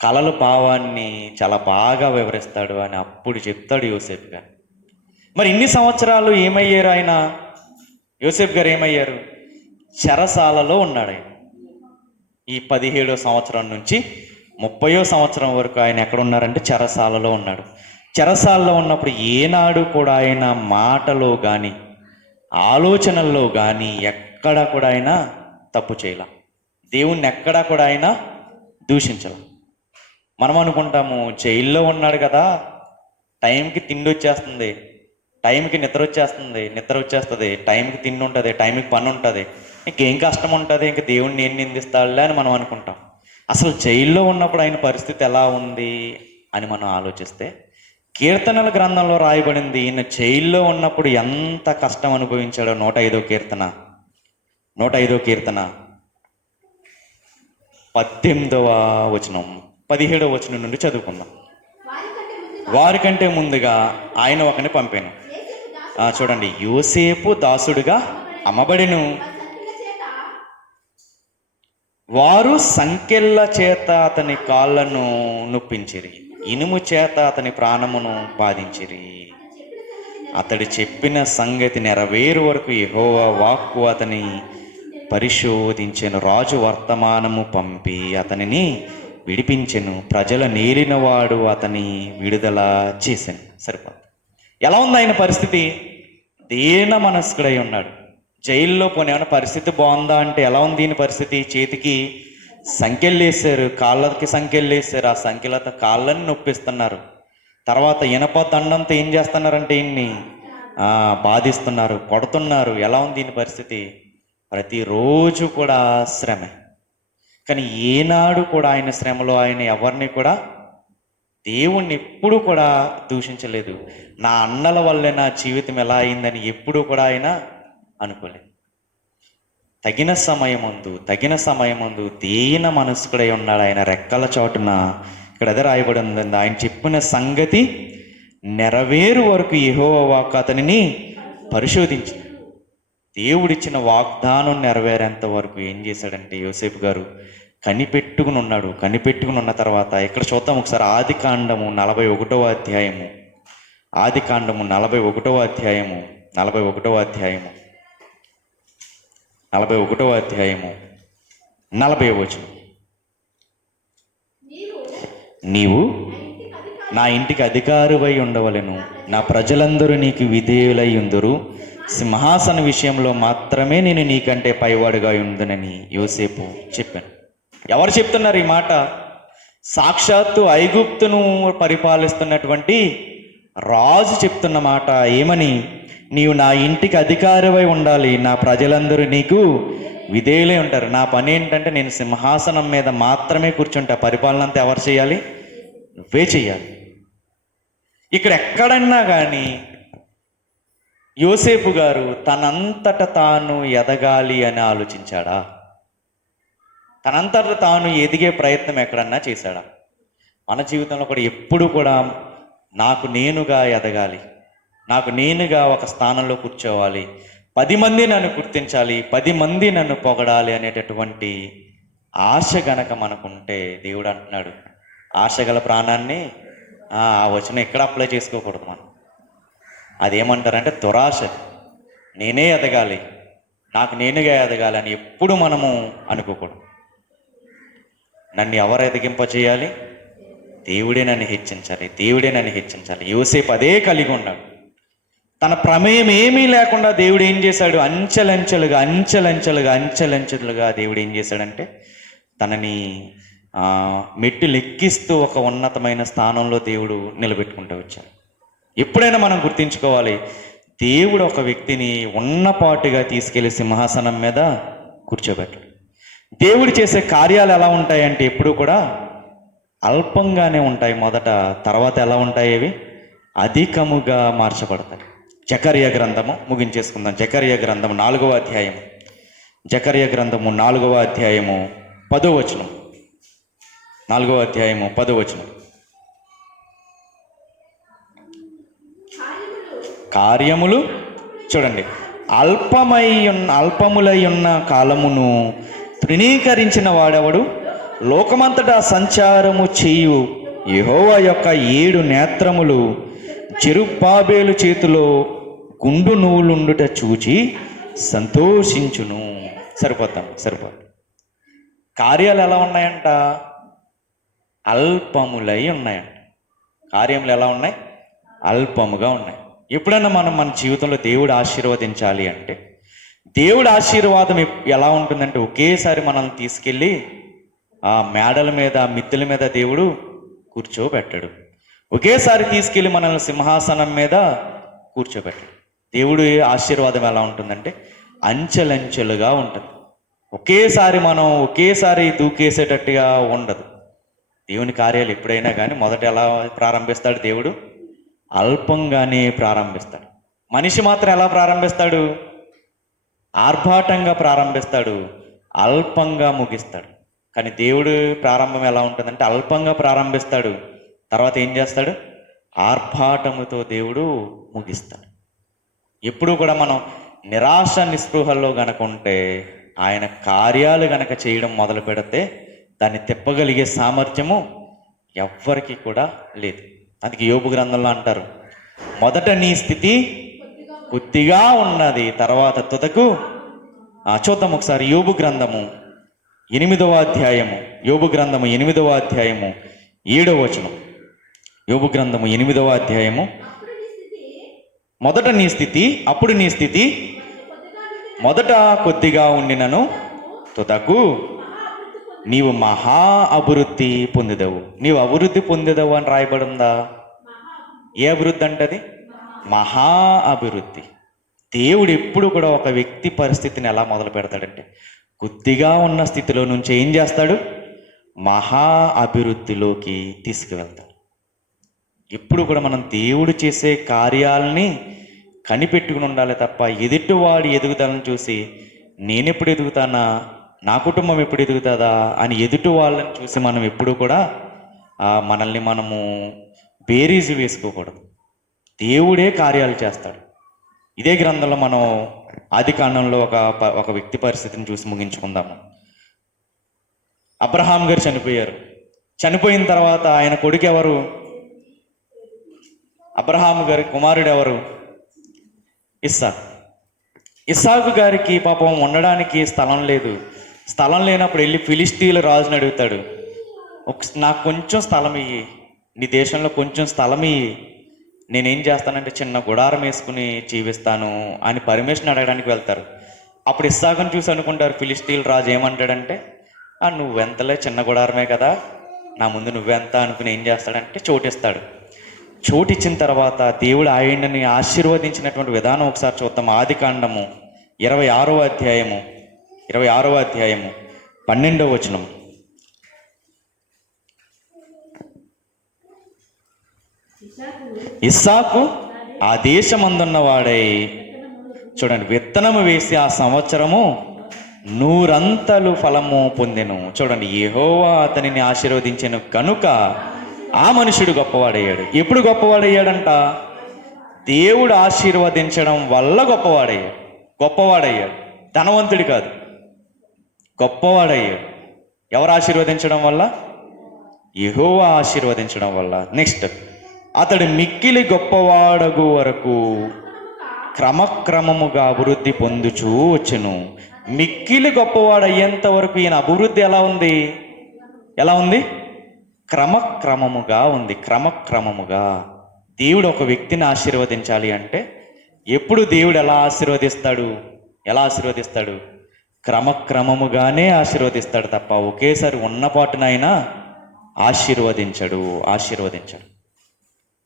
కళల భావాన్ని చాలా బాగా వివరిస్తాడు అని అప్పుడు చెప్తాడు యోసేపు గారు. మరి ఇన్ని సంవత్సరాలు ఏమయ్యారు ఆయన? యోసేపు గారు ఏమయ్యారు? చెరసాలలో ఉన్నాడు ఆయన. ఈ 17వ సంవత్సరం నుంచి 30వ సంవత్సరం వరకు ఆయన ఎక్కడ ఉన్నారంటే చెరసాలలో ఉన్నాడు. చెరసాలలో ఉన్నప్పుడు ఏనాడు కూడా ఆయన మాటలో కానీ ఆలోచనల్లో కానీ ఎక్కడా కూడా ఆయన తప్పు చేయలే. దేవుణ్ణి ఎక్కడా కూడా ఆయన దూషించాల. మనం అనుకుంటాము జైల్లో ఉన్నాడు కదా, టైంకి తిండి వచ్చేస్తుంది, టైంకి నిద్ర వచ్చేస్తుంది, టైంకి తిండి ఉంటుంది, టైంకి పని ఉంటుంది, ఇంకేం కష్టం ఉంటుంది, ఇంక దేవుణ్ణి ఏం నిందిస్తాడులే అని మనం అనుకుంటాం. అసలు జైల్లో ఉన్నప్పుడు ఆయన పరిస్థితి ఎలా ఉంది అని మనం ఆలోచిస్తే కీర్తనల గ్రంథంలో రాయబడింది ఈయన జైల్లో ఉన్నప్పుడు ఎంత కష్టం అనుభవించాడో. 105వ కీర్తన 18వ వచనం 17వ వచనం నుండి చదువుకుందాం. వారికంటే ముందుగా ఆయన ఒకని పంపాను. చూడండి, యోసేపు దాసుడుగా అమ్మబడిను, వారు సంకెళ్ళ చేత అతని కాళ్ళను నొప్పించిరి, ఇనుము చేత అతని ప్రాణమును బాధించిరి. అతడు చెప్పిన సంగతి నెరవేరు వరకు యెహోవా వాక్కు అతని పరిశోధించెను. రాజు వర్తమానము పంపి అతనిని విడిపించెను. ప్రజల నేలినవాడు అతని విడుదల చేశాను. సరిపోతుంది. ఎలా ఉంది ఆయన పరిస్థితి? దీన మనస్కుడై ఉన్నాడు. జైల్లో పోనీ పరిస్థితి బాగుందా అంటే ఎలా ఉంది ఈయన పరిస్థితి? చేతికి సంఖ్యలు వేసారు, కాళ్ళకి సంఖ్యలు వేసారు, ఆ సంఖ్యలతో కాళ్ళని నొప్పిస్తున్నారు. తర్వాత ఇనప దండంతో ఏం చేస్తున్నారంటే ఈయన్ని బాధిస్తున్నారు, కొడుతున్నారు. ఎలా ఉంది ఈయన పరిస్థితి? ప్రతిరోజు కూడా శ్రమే. కానీ ఏనాడు కూడా ఆయన శ్రమలో ఆయన ఎవరిని కూడా దేవుణ్ణి ఎప్పుడు కూడా దూషించలేదు. నా అన్నల వల్లే నా జీవితం ఎలా అయిందని ఎప్పుడు కూడా ఆయన అనుకోలేదు. తగిన సమయమందు దీన మనస్కుడై ఉన్నాడు ఆయన. రెక్కల చోటున ఇక్కడ అదే రాయబడి ఉందండి, ఆయన చెప్పిన సంగతి నెరవేరు వరకు యెహోవా వాక్కు అతనిని పరిశోధించి. దేవుడిచ్చిన వాగ్దానం నెరవేరేంత వరకు ఏం చేశాడంటే యోసేపు గారు కనిపెట్టుకుని ఉన్న తర్వాత ఇక్కడ చూద్దాం ఒకసారి. ఆదికాండము 41వ అధ్యాయము 41వ అధ్యాయము 40వ వచనం. నీవు నా ఇంటికి అధికారివై ఉండవలెను, నా ప్రజలందరూ నీకు విధేయులై ఉందురు, సింహాసన విషయంలో మాత్రమే నేను నీకంటే పైవాడుగా ఉందునని యోసేపు చెప్పాను. ఎవరు చెప్తున్నారు ఈ మాట? సాక్షాత్తు ఐగుప్తును పరిపాలిస్తున్నటువంటి రాజు చెప్తున్న మాట. ఏమని? నీవు నా ఇంటికి అధికారివై ఉండాలి, నా ప్రజలందరూ నీకు విధేయులై ఉంటారు. నా పని ఏంటంటే నేను సింహాసనం మీద మాత్రమే కూర్చుంటా, పరిపాలన అంతా ఎవరు చేయాలి? నువ్వే చెయ్యాలి. ఇక్కడ ఎక్కడన్నా కానీ యోసేపు గారు తనంతట తాను ఎదగాలి అని ఆలోచించాడా? తనంతట తాను ఎదిగే ప్రయత్నం ఎక్కడన్నా చేశాడా? మన జీవితంలో కూడా ఎప్పుడు కూడా నాకు నేనుగా ఎదగాలి, నాకు నేనుగా ఒక స్థానంలో కూర్చోవాలి, 10 మంది నన్ను గుర్తించాలి, 10 మంది నన్ను పొగడాలి అనేటటువంటి ఆశ గనక మనకుంటే దేవుడు అంటున్నాడు, ఆశ గల ప్రాణాన్ని ఆ వచనం ఎక్కడ అప్లై చేసుకోకూడదు. మనం అదేమంటారంటే దురాశ. నేనే ఎదగాలి, నాకు నేనుగా ఎదగాలి అని ఎప్పుడు మనము అనుకోకూడదు. నన్ను ఎవరు ఎదిగింపజేయాలి? దేవుడే నన్ను హెచ్చించాలి. యోసేపు అదే కలిగి ఉన్నాడు. తన ప్రమేయం ఏమీ లేకుండా దేవుడు ఏం చేశాడు? అంచెలంచెలుగా దేవుడు ఏం చేశాడంటే తనని మెట్టులు ఎక్కిస్తూ ఒక ఉన్నతమైన స్థానంలో దేవుడు నిలబెట్టుకుంటూ వచ్చాడు. ఎప్పుడైనా మనం గుర్తించుకోవాలి, దేవుడు ఒక వ్యక్తిని ఉన్నపాటుగా తీసుకెళ్లి సింహాసనం మీద కూర్చోబెట్టాడు. దేవుడు చేసే కార్యాలు ఎలా ఉంటాయంటే ఎప్పుడు కూడా అల్పంగానే ఉంటాయి మొదట, తర్వాత ఎలా ఉంటాయి? అవి అధికముగా మార్చబడతాయి. జకర్యా గ్రంథము ముగించేసుకుందాం. జకర్యా గ్రంథము 4వ అధ్యాయం. జకర్యా గ్రంథము 4వ అధ్యాయము 10వ వచనం. 4వ అధ్యాయము 10వ వచనం. కార్యములు చూడండి, అల్పములై ఉన్న కాలమును తృణీకరించిన వాడెవడు? లోకమంతటా సంచారము చేయు యెహోవా యొక్క 7 నేత్రములు జెరుబ్బాబెలు చేతిలో గుండు నువ్వులుండుట చూచి సంతోషించును. సరిపోదు. కార్యాలు ఎలా ఉన్నాయంట? అల్పములై ఉన్నాయంట. కార్యములు ఎలా ఉన్నాయి? అల్పముగా ఉన్నాయి. ఎప్పుడైనా మనం మన జీవితంలో దేవుడు ఆశీర్వదించాలి అంటే, దేవుడు ఆశీర్వాదం ఎలా ఉంటుందంటే, ఒకేసారి మనల్ని తీసుకెళ్ళి ఆ మేడల మీద, మిద్దెల మీద దేవుడు కూర్చోబెట్టాడు. ఒకేసారి తీసుకెళ్ళి మనల్ని సింహాసనం మీద కూర్చోబెట్టాడు. దేవుడు ఆశీర్వాదం ఎలా ఉంటుందంటే అంచెలంచెలుగా ఉంటుంది. ఒకేసారి దూకేసేటట్టుగా ఉండదు. దేవుని కార్యాలు ఎప్పుడైనా కానీ మొదట ఎలా ప్రారంభిస్తాడు? దేవుడు అల్పంగానే ప్రారంభిస్తాడు. మనిషి మాత్రం ఎలా ప్రారంభిస్తాడు? ఆర్భాటంగా ప్రారంభిస్తాడు, అల్పంగా ముగిస్తాడు. కానీ దేవుడు ప్రారంభం ఎలా ఉంటుందంటే అల్పంగా ప్రారంభిస్తాడు, తర్వాత ఏం చేస్తాడు? ఆర్భాటముతో దేవుడు ముగిస్తాడు. ఎప్పుడు కూడా మనం నిరాశ నిస్పృహల్లో గనక ఉంటే, ఆయన కార్యాలు గనక చేయడం మొదలు పెడితే దాన్ని తిప్పగలిగే సామర్థ్యము ఎవ్వరికి కూడా లేదు. అందుకే యోబు గ్రంథంలో అంటారు, మొదట నీ స్థితి కొద్దిగా ఉన్నది, తర్వాత తుదకు. చూద్దాం ఒకసారి యోబు గ్రంథము 8వ అధ్యాయము. యోబు గ్రంథము 8వ అధ్యాయము 7వ వచనం. యోబు గ్రంథము 8వ అధ్యాయము. మొదట నీ స్థితి, అప్పుడు నీ స్థితి మొదట కొద్దిగా ఉండినను తుదకు నీవు మహా అభివృద్ధి పొందేదవు. నీవు అభివృద్ధి పొందేదవు అని రాయబడి ఉందా? ఏ అభివృద్ధి అంటది? మహా అభివృద్ధి. దేవుడు ఎప్పుడు కూడా ఒక వ్యక్తి పరిస్థితిని ఎలా మొదలు పెడతాడంటే, కొద్దిగా ఉన్న స్థితిలో నుంచి ఏం చేస్తాడు? మహా అభివృద్ధిలోకి తీసుకువెళ్తాడు. ఎప్పుడు కూడా మనం దేవుడు చేసే కార్యాలని కనిపెట్టుకుని ఉండాలి తప్ప, ఎదుటివాడి ఎదుగుదలను చూసి నేనెప్పుడు ఎదుగుతానా, నా కుటుంబం ఎప్పుడు ఎదుగుతుందా అని ఎదుటి వాళ్ళని చూసి మనం ఎప్పుడు కూడా మనల్ని మనము బేరీజు వేసుకోకూడదు. దేవుడే కార్యాలు చేస్తాడు. ఇదే గ్రంథంలో మనం ఆదికాండంలో ఒక వ్యక్తి పరిస్థితిని చూసి ముగించుకుందాము. అబ్రహాం గారు చనిపోయారు. చనిపోయిన తర్వాత ఆయన కొడుకు ఎవరు? అబ్రహాం గారి కుమారుడు ఎవరు? ఇస్సాకు గారికి పాపం ఉండడానికి స్థలం లేదు. స్థలం లేనప్పుడు వెళ్ళి ఫిలిష్తీయుల రాజుని అడుగుతాడు, నాకు కొంచెం స్థలం ఇయ్యి, నీ దేశంలో కొంచెం స్థలం ఇయ్యి, నేనేం చేస్తానంటే చిన్న గుడారం వేసుకుని జీవిస్తాను అని పర్మిషన్ అడగడానికి వెళ్తారు. అప్పుడు ఇస్సాకుని చూసి అనుకుంటారు ఫిలిష్తీయుల రాజు ఏమంటాడంటే, నువ్వెంతలే, చిన్న గుడారమే కదా, నా ముందు నువ్వెంత అనుకుని ఏం చేస్తాడంటే చోటిస్తాడు. చోటిచ్చిన తర్వాత దేవుడు ఆయనని ఆశీర్వదించినటువంటి విధానం ఒకసారి చూద్దాం. ఆదికాండము 26వ అధ్యాయము 12వ వచనం. ఇస్సాకు ఆ దేశమందున్నవాడై, చూడండి, విత్తనము వేసి ఆ సంవత్సరము 100 ఫలము పొందెను. చూడండి, యెహోవా అతనిని ఆశీర్వదించెను కనుక ఆ మనుషుడు గొప్పవాడయ్యాడు. ఎప్పుడు గొప్పవాడయ్యాడంట? దేవుడు ఆశీర్వదించడం వల్ల గొప్పవాడయ్యాడు. ధనవంతుడి కాదు, గొప్పవాడయ్యాడు. ఎవరు ఆశీర్వదించడం వల్ల? యెహోవా ఆశీర్వదించడం వల్ల. నెక్స్ట్, అతడు మిక్కిలి గొప్పవాడగు వరకు క్రమక్రమముగా అభివృద్ధి పొందుచూ వచ్చెను. మిక్కిలి గొప్పవాడు అయ్యేంత వరకు ఈయన అభివృద్ధి ఎలా ఉంది? క్రమక్రమముగా ఉంది. క్రమక్రమముగా దేవుడు ఒక వ్యక్తిని ఆశీర్వదించాలి అంటే ఎప్పుడు దేవుడు ఎలా ఆశీర్వదిస్తాడు? క్రమక్రమముగానే ఆశీర్వదిస్తాడు తప్ప ఒకేసారి ఉన్నపాటునైనా ఆశీర్వదించడు.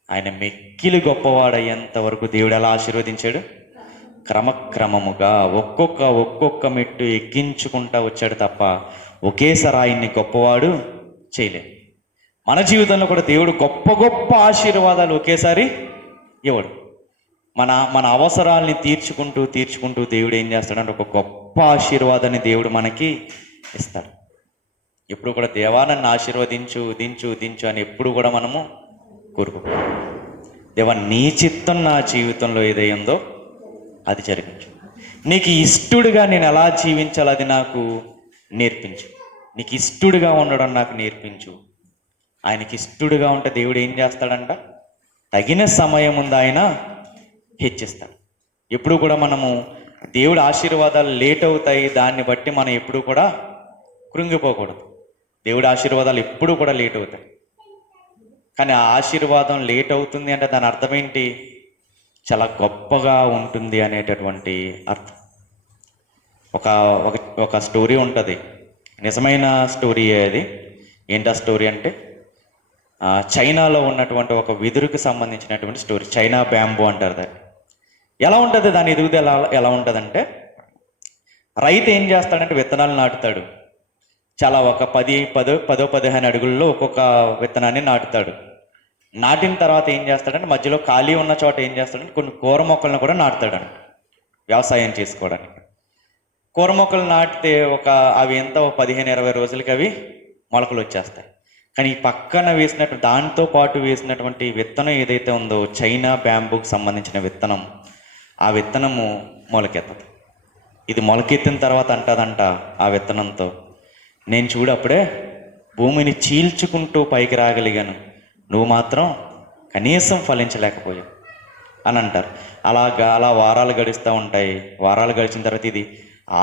ఆయన మిక్కిలి గొప్పవాడయ్యేంత వరకు దేవుడు ఎలా ఆశీర్వదించాడు? క్రమక్రమముగా ఒక్కొక్క మెట్టు ఎక్కించుకుంటా వచ్చాడు తప్ప ఒకేసారి ఆయన్ని గొప్పవాడు చేయలేదు. మన జీవితంలో కూడా దేవుడు గొప్ప ఆశీర్వాదాలు ఒకేసారి ఇవ్వడు. మన మన అవసరాల్ని తీర్చుకుంటూ తీర్చుకుంటూ దేవుడు ఏం చేస్తాడంటే ఒక గొప్ప ఆశీర్వాదాన్ని దేవుడు మనకి ఇస్తాడు. ఎప్పుడు కూడా దేవా నన్ను ఆశీర్వదించు దించు దించు అని ఎప్పుడు కూడా మనము కోరుకోకూడదు. దేవా నీ చిత్తం నా జీవితంలో ఏదైందో అది జరిగించు. నీకు ఇష్టడుగా నేను ఎలా జీవించాలో అది నాకు నేర్పించు. నీకు ఇష్టడుగా ఉండడం నాకు నేర్పించు. ఆయనకి ఇష్టడుగా ఉంటే దేవుడు ఏం చేస్తాడంట? తగిన సమయం ముందు ఆయన హెచ్చిస్తాడు. ఎప్పుడు కూడా మనము దేవుడి ఆశీర్వాదాలు లేట్ అవుతాయి, దాన్ని బట్టి మనం ఎప్పుడు కూడా కృంగిపోకూడదు. దేవుడి ఆశీర్వాదాలు ఎప్పుడు కూడా లేట్ అవుతాయి. కానీ ఆ ఆశీర్వాదం లేట్ అవుతుంది అంటే దాని అర్థం ఏంటి? చాలా గొప్పగా ఉంటుంది అనేటటువంటి అర్థం. ఒక ఒక ఒక స్టోరీ ఉంటుంది, నిజమైన స్టోరీ అది. ఏంటి ఆ స్టోరీ అంటే చైనాలో ఉన్నటువంటి ఒక వెదురుకు సంబంధించినటువంటి స్టోరీ. చైనా బ్యాంబూ అంటారు దాన్ని. ఎలా ఉంటుంది దాని ఎదుగుదల? ఎలా ఉంటుందంటే రైతు ఏం చేస్తాడంటే విత్తనాలు నాటుతాడు. చాలా ఒక 15 అడుగుల్లో ఒక్కొక్క విత్తనాన్ని నాటుతాడు. నాటిన తర్వాత ఏం చేస్తాడంటే మధ్యలో ఖాళీ ఉన్న చోట ఏం చేస్తాడంటే కొన్ని కూర మొక్కలను కూడా నాటుతాడంట వ్యవసాయం చేసుకోవడానికి. కూర మొక్కలు నాటితే అవి ఎంత 15-20 రోజులకి అవి మొలకలు వచ్చేస్తాయి. కానీ ఈ పక్కన దాంతో పాటు వేసినటువంటి విత్తనం ఏదైతే ఉందో చైనా బ్యాంబూకి సంబంధించిన విత్తనం, ఆ విత్తనము మొలకెత్తదు. ఇది మొలకెత్తిన తర్వాత అంటదంట ఆ విత్తనంతో, నేను చూడు అప్పుడే భూమిని చీల్చుకుంటూ పైకి రాగలిగాను, నువ్వు మాత్రం కనీసం ఫలించలేకపోయావు అని అంటారు. అలా వారాలు గడుస్తూ ఉంటాయి. వారాలు గడిచిన తర్వాత ఇది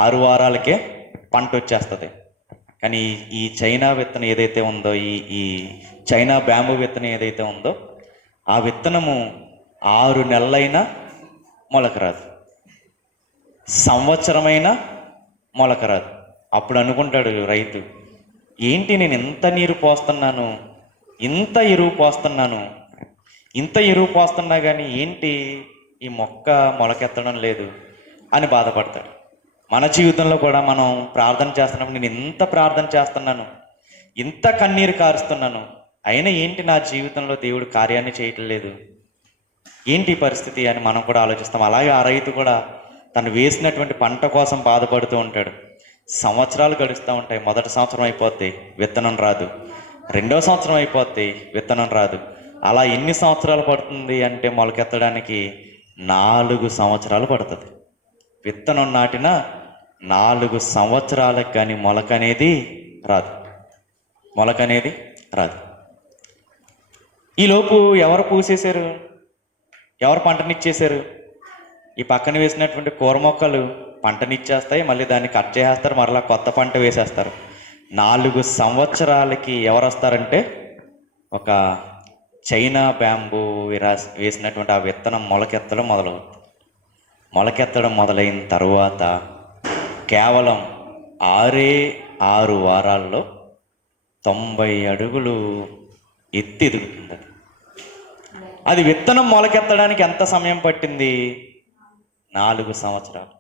6 వారాలకే పంట వచ్చేస్తుంది. కానీ ఈ చైనా విత్తనం ఏదైతే ఉందో, ఈ చైనా బ్యాంబూ విత్తనం ఏదైతే ఉందో, ఆ విత్తనము 6 నెలలైనా మొలక రాదు, సంవత్సరమైనా మొలక రాదు. అప్పుడు అనుకుంటాడు రైతు, ఏంటి నేను ఇంత నీరు పోస్తున్నాను, ఇంత ఎరువు పోస్తున్నాను, ఇంత ఎరువు పోస్తున్నా కానీ ఏంటి ఈ మొక్క మొలకెత్తడం లేదు అని బాధపడతాడు. మన జీవితంలో కూడా మనం ప్రార్థన చేస్తున్నప్పుడు నేను ఇంత ప్రార్థన చేస్తున్నాను, ఇంత కన్నీరు కారుస్తున్నాను, అయినా ఏంటి నా జీవితంలో దేవుడు కార్యాన్ని చేయటం లేదు, ఏంటి పరిస్థితి అని మనం కూడా ఆలోచిస్తాం. అలాగే ఆ రైతు కూడా తను వేసినటువంటి పంట కోసం బాధపడుతూ ఉంటాడు. సంవత్సరాలు గడుస్తూ ఉంటాయి. మొదటి సంవత్సరం అయిపోద్ది, విత్తనం రాదు. 2వ సంవత్సరం అయిపోద్ది, విత్తనం రాదు. అలా ఎన్ని సంవత్సరాలు పడుతుంది అంటే మొలకెత్తడానికి 4 సంవత్సరాలు పడుతుంది. విత్తనం నాటిన 4 సంవత్సరాలకు కానీ మొలక అనేది రాదు. ఈలోపు ఎవరు పూసేశారు? ఎవరు పంటనిచ్చేశారు? ఈ పక్కన వేసినటువంటి కూర మొక్కలు పంటనిచ్చేస్తాయి, మళ్ళీ దాన్ని కట్ చేసేస్తారు, మరలా కొత్త పంట వేసేస్తారు. 4 సంవత్సరాలకి ఎవరు వస్తారంటే ఒక చైనా బ్యాంబూ వేసినటువంటి ఆ విత్తనం మొలకెత్తడం మొదలైన తరువాత కేవలం 6 వారాల్లో 90 అడుగులు ఎదుగుతుంది. అది విత్తనం మొలకెత్తడానికి ఎంత సమయం పట్టింది? 4 సంవత్సరాలు.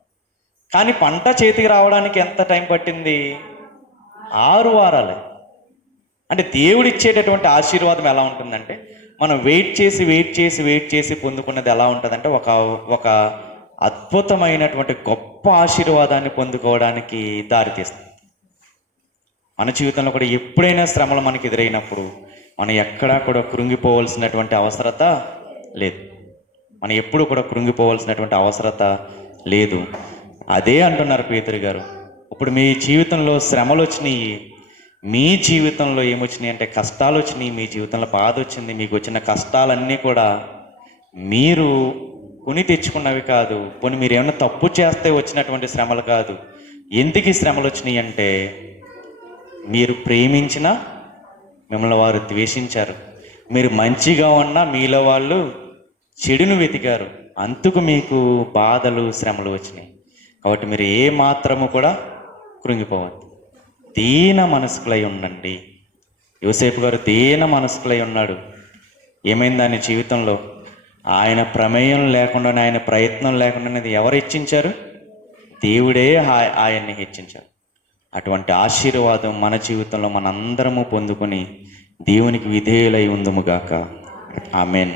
కానీ పంట చేతికి రావడానికి ఎంత టైం పట్టింది? 6 వారాలే. అంటే దేవుడిచ్చేటటువంటి ఆశీర్వాదం ఎలా ఉంటుందంటే మనం వెయిట్ చేసి పొందుకున్నది ఎలా ఉంటుందంటే ఒక అద్భుతమైనటువంటి గొప్ప ఆశీర్వాదాన్ని పొందుకోవడానికి దారితీస్తుంది. మన జీవితంలో కూడా ఎప్పుడైనా శ్రమలు మనకి ఎదురైనప్పుడు మనం ఎక్కడా కూడా కృంగిపోవలసినటువంటి అవసరత లేదు. మనం ఎప్పుడు కూడా కృంగిపోవలసినటువంటి అవసరత లేదు. అదే అంటున్నారు పేతురు గారు. ఇప్పుడు మీ జీవితంలో శ్రమలు వచ్చినాయి, మీ జీవితంలో ఏమొచ్చినాయి అంటే కష్టాలు వచ్చినాయి, మీ జీవితంలో బాధ వచ్చింది. మీకు వచ్చిన కష్టాలన్నీ కూడా మీరు కొని తెచ్చుకున్నవి కాదు, పోనీ మీరు ఏమైనా తప్పు చేస్తే వచ్చినటువంటి శ్రమలు కాదు. ఎందుకు ఈ శ్రమలు వచ్చినాయి అంటే మీరు ప్రేమించిన మిమ్మల్ని వారు ద్వేషించారు, మీరు మంచిగా ఉన్నా మీలో వాళ్ళు చెడును వెతికారు, అందుకు మీకు బాధలు శ్రమలు వచ్చినాయి. కాబట్టి మీరు ఏ మాత్రము కూడా కృంగిపోవద్దు, దీన మనస్కులై ఉండండి. యోసేపు గారు దీన మనస్కులై ఉన్నాడు. ఏమైంది ఆయన జీవితంలో? ఆయన ప్రమేయం లేకుండానే, ఆయన ప్రయత్నం లేకుండానే ఎవరు హెచ్చించారు? దేవుడే ఆయన్ని హెచ్చించారు. అటువంటి ఆశీర్వాదం మన జీవితంలో మనందరము పొందుకొని దేవునికి విధేయులై ఉందుముగాక. ఆమెన్.